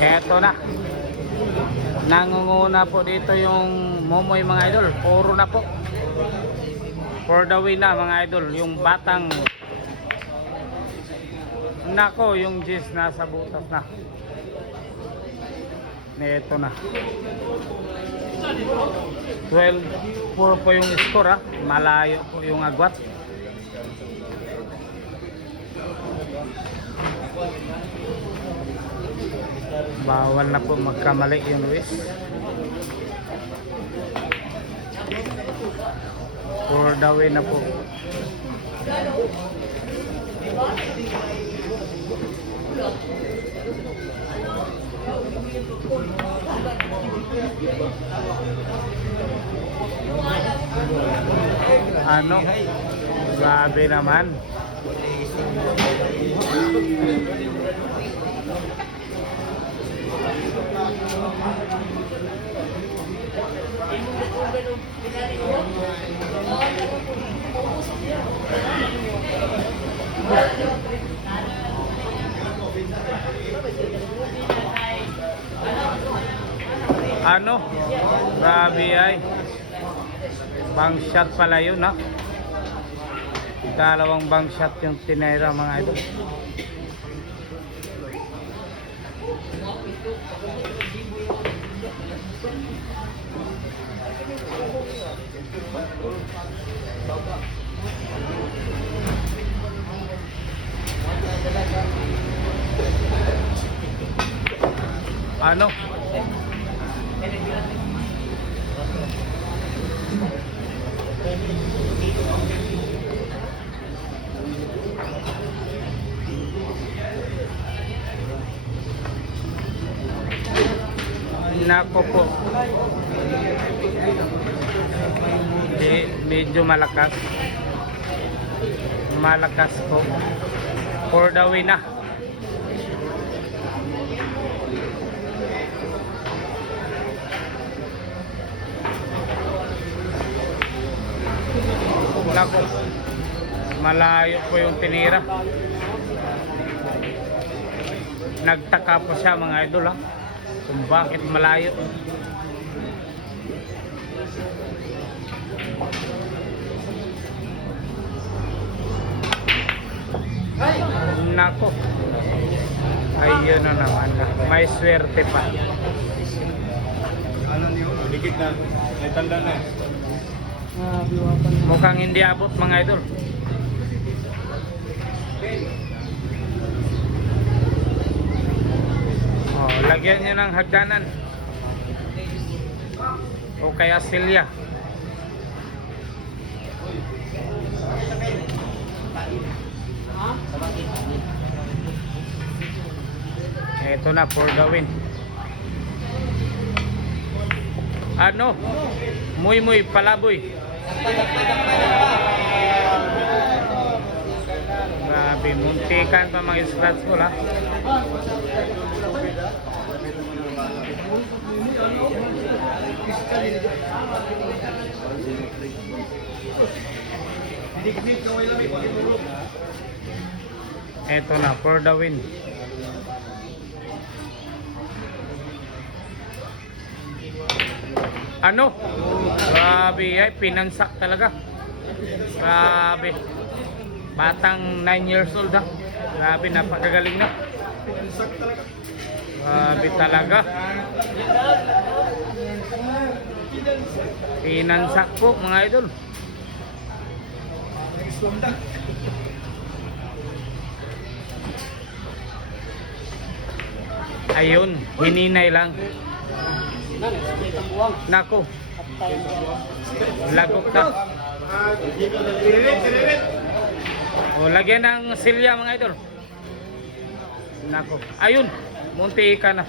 Eto na. Nangunguna po dito yung Momoy mga idol. Puro na po. For the win na mga idol. Yung batang. Nako, yung G's nasa butas na. Eto na. 12-4 po yung score ha. Malayo po yung agwat. Bawal na po magkamali yung Luis. For the win na po. Ano? Grabe naman. Ano? Grabe ay. Bang shot pala yun ha. Dalawang bang shot yung tinira mga idol. Ano? Nako po. Medyo malakas. Malakas po. For the win na. Nako. Malayo po yung tinira. Nagtaka po siya mga idol ha. Kung bakit malayo. Nako. Ayun na naman. May swerte pa. Ano niyo? Dikit na. May tanda na. Mukhang hindi abot mga idol. Oh, lagyan niyo ng hagdanan. O kaya silya. Ito na for the win. Ano? Muy palaboy. Grabe, muntikan pa mga scratch ko ha. Ito na for the win. Ano? Grabe ay pinansak talaga. Grabe. Batang 9 years old ha. Grabe, napakagaling na. Grabe talaga. Pinansak po mga idol. Ayun, hininay lang. Nako. Lagok na. O, lagyan ng silya mga idol. Nako. Ayun, munti ka na.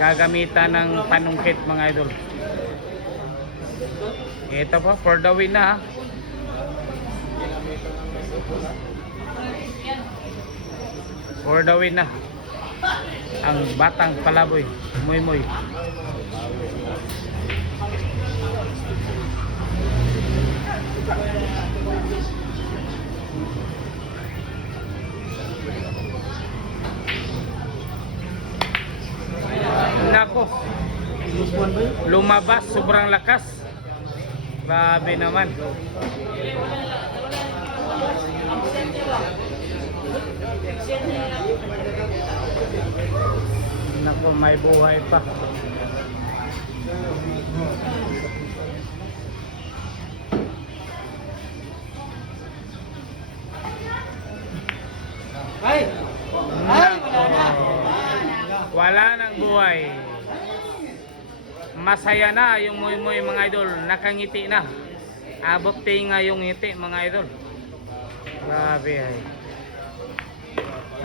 Gagamitan ng panungkit mga idol. Ito po, for the win na ha. For the win na. Ang batang palaboy. Muy. nako. Lumabas, sobrang lakas. Grabe naman. Nako, may buhay pa. Ay! Ay! Wala na! Wala nang buhay. Masaya na yung muy-muy mga idol. Nakangiti na. Abot tinga yung ngiti mga idol. Grabe ay.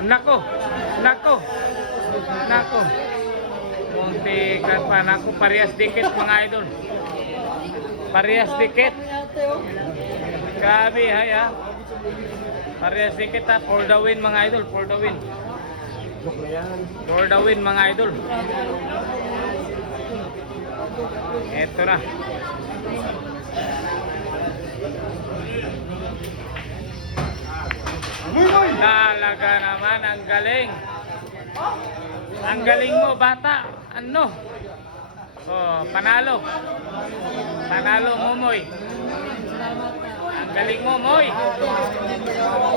Nako! Nako! Nako! Munti ka pa. Nako, parehas dikit mga idol. Parehas dikit. Grabe hay ha. Parehas dikit ha. For the win mga idol. For the win. For the win mga idol. Eto na. Talaga naman, ang galing. Ang galing mo bata. Ano? Oh, panalo. Panalo mo, Moy. Ang galing mo, Moy.